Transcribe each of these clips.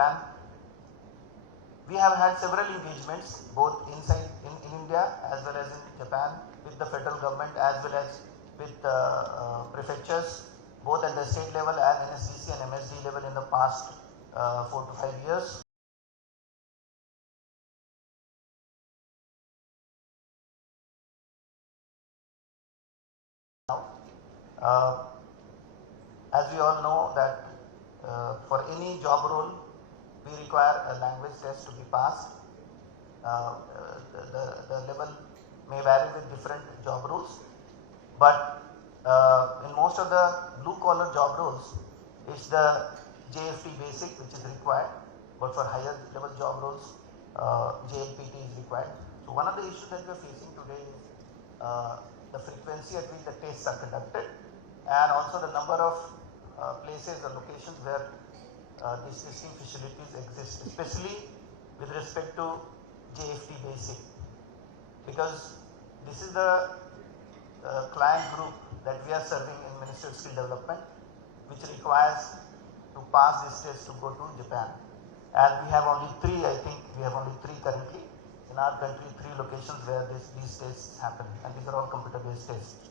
Japan. We have had several engagements both inside in India as well as in Japan with the federal government as well as with prefectures both at the state level and NSDC and MSD level in the past 4 to 5 years. As we all know that for any job role we require a language test to be passed. The level may vary with different job roles, but in most of the blue collar job roles it's the JFT basic which is required, but for higher level job roles JLPT is required. So one of the issues that we are facing today is the frequency at which the tests are conducted and also the number of places or locations where these testing facilities exist, especially with respect to JFT basic, because this is the client group that we are serving in Ministry of Skill Development, which requires to pass this test to go to Japan. And we have only three, I think we have only three currently in our country, 3 locations where these tests happen, and these are all computer based tests.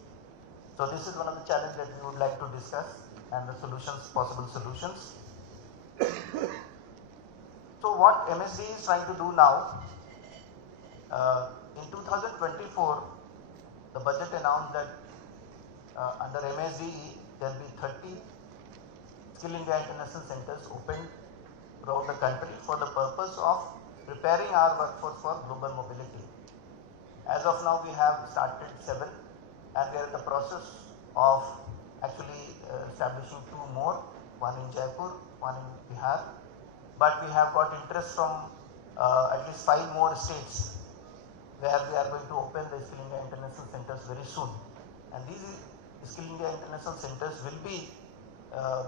So this is one of the challenges that we would like to discuss and the solutions, possible solutions. So what MSD is trying to do now, in 2024, the budget announced that under MSDE there will be 30 Skill India International Centers opened throughout the country for the purpose of preparing our workforce for global mobility. As of now, we have started 7 and we are in the process of actually establishing 2 more, one in Jaipur, one in Bihar, but we have got interest from at least 5 more states where we are going to open the Skill India International Centers very soon. And these Skill India International Centers will be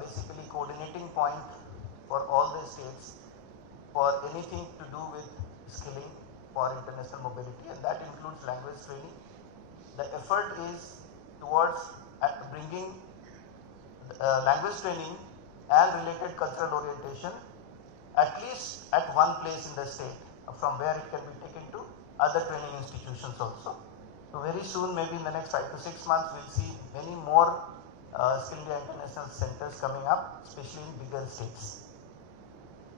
basically coordinating point for all the states for anything to do with skilling for international mobility, and that includes language training. The effort is towards bringing language training and related cultural orientation at least at one place in the state, from where it can be taken to other training institutions also. So very soon, maybe in the next 5 to 6 months, we'll see many more Skill India International Centers coming up, especially in bigger states.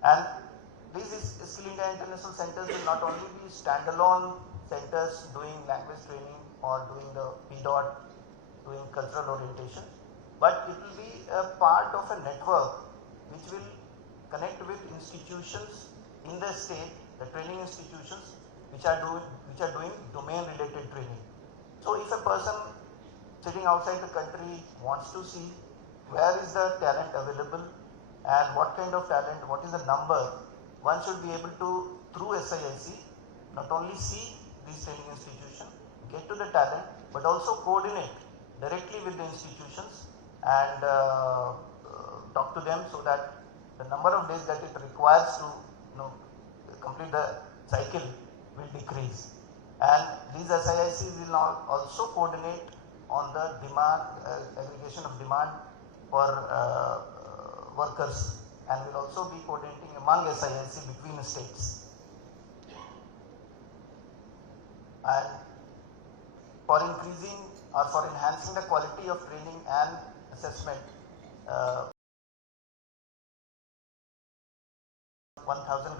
And these Skill India International Centers will not only be standalone centers doing language training or doing the PDOT, doing cultural orientation, but it will be a part of a network which will connect with institutions in the state, the training institutions which are doing domain related training. So if a person sitting outside the country wants to see where is the talent available and what kind of talent, what is the number, one should be able to, through SIIC, not only see these training institutions, get to the talent, but also coordinate directly with the institutions and talk to them so that the number of days that it requires to complete the cycle will decrease. And these SIICs will now also coordinate on the demand, aggregation of demand for workers, and will also be coordinating among SIIC between the states. And for increasing or for enhancing the quality of training and assessment, 1,000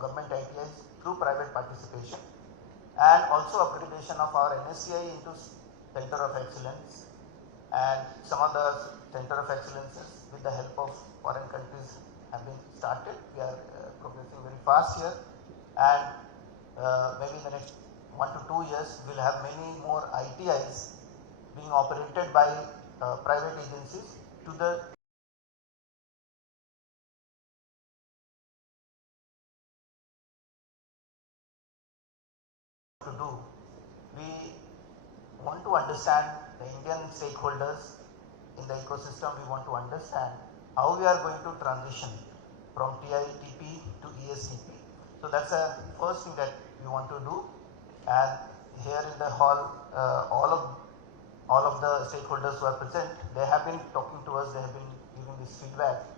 government ITIs through private participation, and also upgradation of our NSCI into Center of Excellence, and some of the Center of Excellences with the help of foreign countries have been started. We are progressing very fast here, and maybe in the next 1 to 2 years we will have many more ITIs being operated by private agencies to the to do. We want to understand the Indian stakeholders in the ecosystem. We want to understand how we are going to transition from TITP to ESTP. So that's the first thing that we want to do. And here in the hall, all of the stakeholders who are present, they have been talking to us, they have been giving this feedback.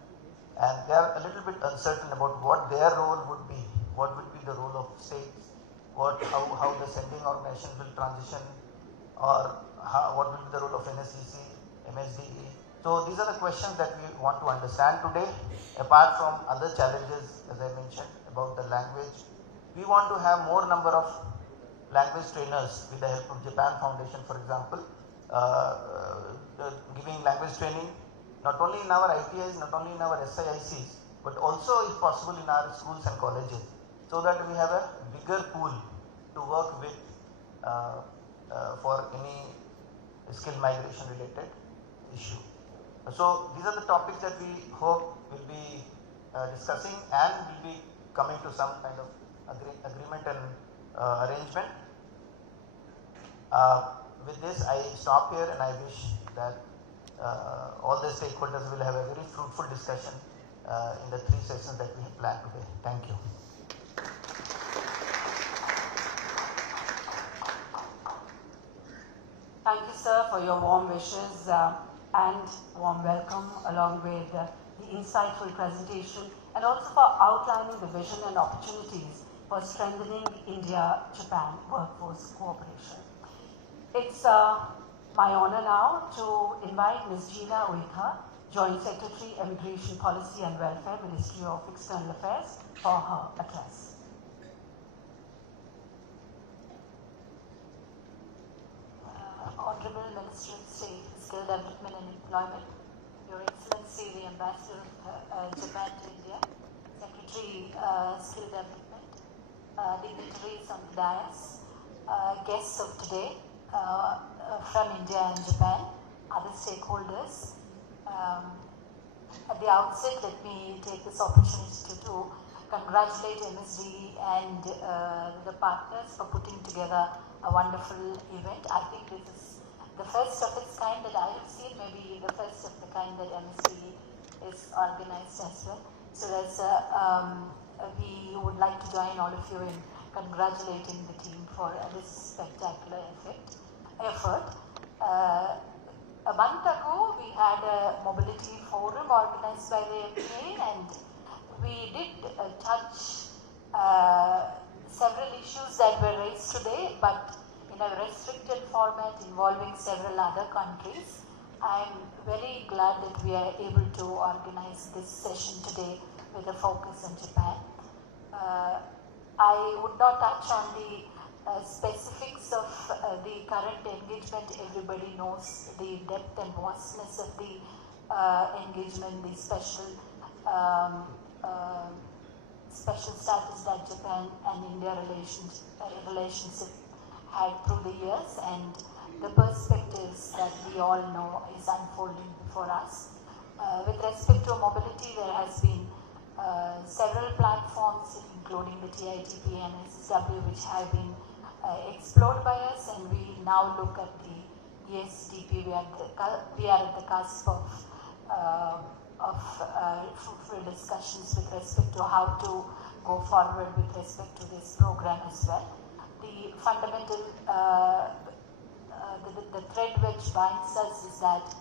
and they are a little bit uncertain about what their role would be, what would be the role of states, how the sending organizations will transition, or what will be the role of NSCC, MSDE. So these are the questions that we want to understand today. Apart from other challenges, as I mentioned about the language, we want to have more number of language trainers with the help of Japan Foundation, for example, giving language training not only in our ITIs, not only in our SIICs, but also if possible in our schools and colleges, so that we have a bigger pool to work with for any skill migration related issue. So these are the topics that we hope will be discussing and will be coming to some kind of agreement and arrangement. With this I stop here, and I wish that all the stakeholders will have a very fruitful discussion in the 3 sessions that we have planned today. Thank you. Thank you, sir, for your warm wishes and warm welcome, along with the insightful presentation, and also for outlining the vision and opportunities for strengthening India-Japan workforce cooperation. It's my honor now to invite Ms. Gina Uika, Joint Secretary, Immigration Policy and Welfare, Ministry of External Affairs, for her address. Honorable Minister of State, Skill Development and Employment, Your Excellency, the Ambassador of Japan to India, Secretary, Skill Development, dignitaries on the dais, guests of today from India and Japan, other stakeholders. At the outset, let me take this opportunity to congratulate MSD and the partners for putting together a wonderful event. I think this is the first of its kind that I have seen, maybe the first of the kind that MSD is organized as well. So we would like to join all of you in congratulating the team for this spectacular effort. A month ago, we had a mobility forum organized by the MPA, and we did touch several issues that were raised today, but in a restricted format involving several other countries. I am very glad that we are able to organize this session today with a focus on Japan. I would not touch on the specifics of the current engagement. Everybody knows the depth and vastness of the engagement, the special status that Japan and India relationship had through the years, and the perspectives that we all know is unfolding before us. With respect to mobility, there has been several platforms, including the TITP and SSW, which have been explored by us, and we now look at the ESDP. We are at the cusp of fruitful discussions with respect to how to go forward with respect to this program as well. The fundamental, the thread which binds us is that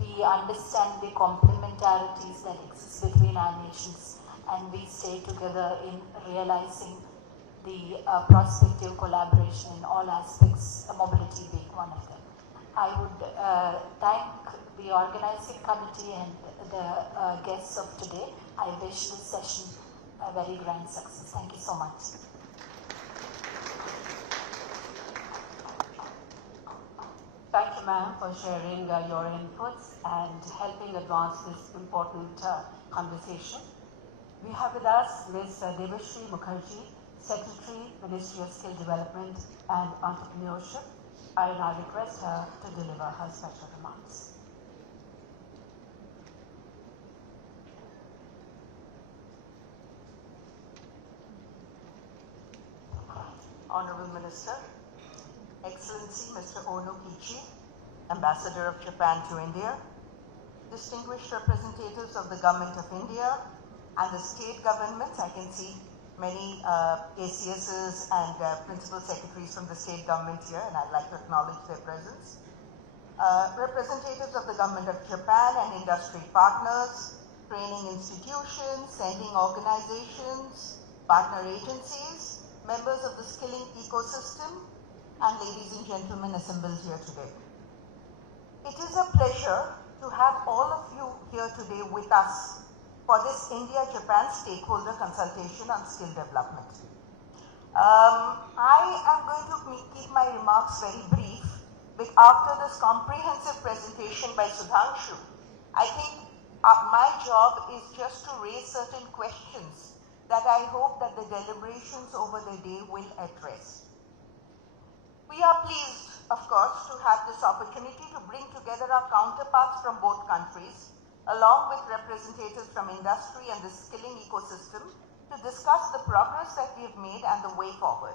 we understand the complementarities that exist between our nations, and we stay together in realizing the prospective collaboration in all aspects, mobility being one of them. I would thank the organizing committee and the guests of today. I wish this session a very grand success. Thank you so much. Thank you, ma'am, for sharing your inputs and helping advance this important conversation. We have with us Ms. Devashri Mukherjee, Secretary, Ministry of Skill Development and Entrepreneurship. I now request her to deliver her special remarks. Honorable Minister, Excellency Mr. Ono Kichi, Ambassador of Japan to India, distinguished representatives of the Government of India and the state governments. I can see many ACSs and principal secretaries from the state governments here, and I'd like to acknowledge their presence. Representatives of the Government of Japan and industry partners, training institutions, sending organizations, partner agencies, members of the skilling ecosystem, and ladies and gentlemen assembled here today. It is a pleasure to have all of you here today with us for this India-Japan Stakeholder Consultation on Skill Development. I am going to keep my remarks very brief, but after this comprehensive presentation by Sudhanshu, I think my job is just to raise certain questions that I hope that the deliberations over the day will address. We are pleased, of course, to have this opportunity to bring together our counterparts from both countries, along with representatives from industry and the skilling ecosystem, to discuss the progress that we have made and the way forward.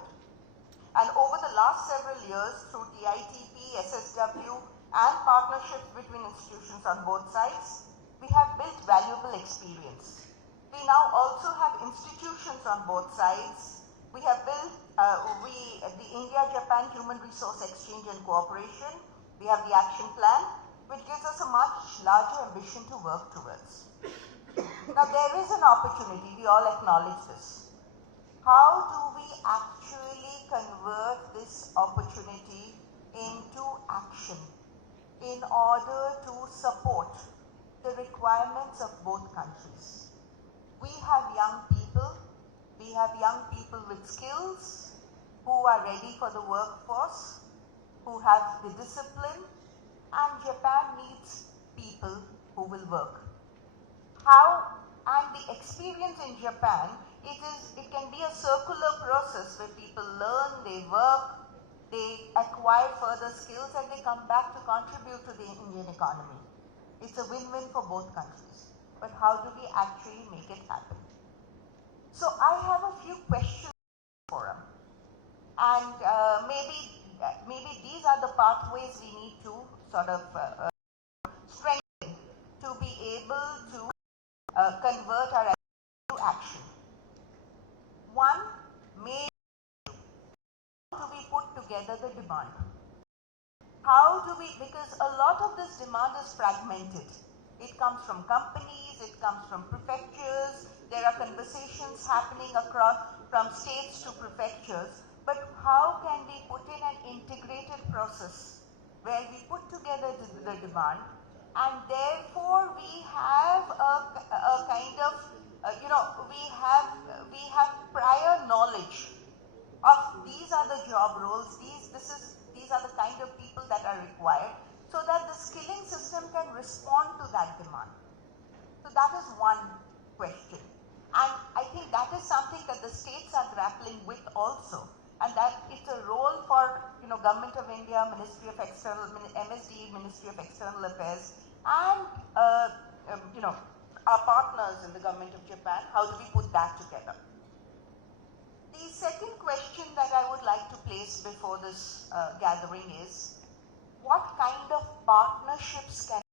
And over the last several years, through TITP, SSW, and partnerships between institutions on both sides, we have built valuable experience. We now also have institutions on both sides. We have built the India-Japan Human Resource Exchange and Cooperation. We have the action plan, which gives us a much larger ambition to work towards. Now there is an opportunity, we all acknowledge this. How do we actually convert this opportunity into action in order to support the requirements of both countries? We have young people with skills who are ready for the workforce, who have the discipline, and Japan needs people who will work. And the experience in Japan, it can be a circular process where people learn, they work, they acquire further skills, and they come back to contribute to the Indian economy. It's a win-win for both countries. But how do we actually make it happen? So I have a few questions for them. And maybe these are the pathways we need to sort of strengthen to be able to convert our to action. One, to be put together the demand. Because a lot of this demand is fragmented. It comes from companies, it comes from prefectures, there are conversations happening across from states to prefectures, but how can we put in an integrated process where we put together the demand, and therefore we have a kind of, we have prior knowledge of these are the job roles, these are the kind of people that are required, so that the skilling system can respond to that demand. So that is one question. And I think that is something that the states are grappling with also. And that it's a role for, Government of India, Ministry of External, MSD, Ministry of External Affairs, and, our partners in the Government of Japan, how do we put that together? The second question that I would like to place before this gathering is, what kind of partnerships can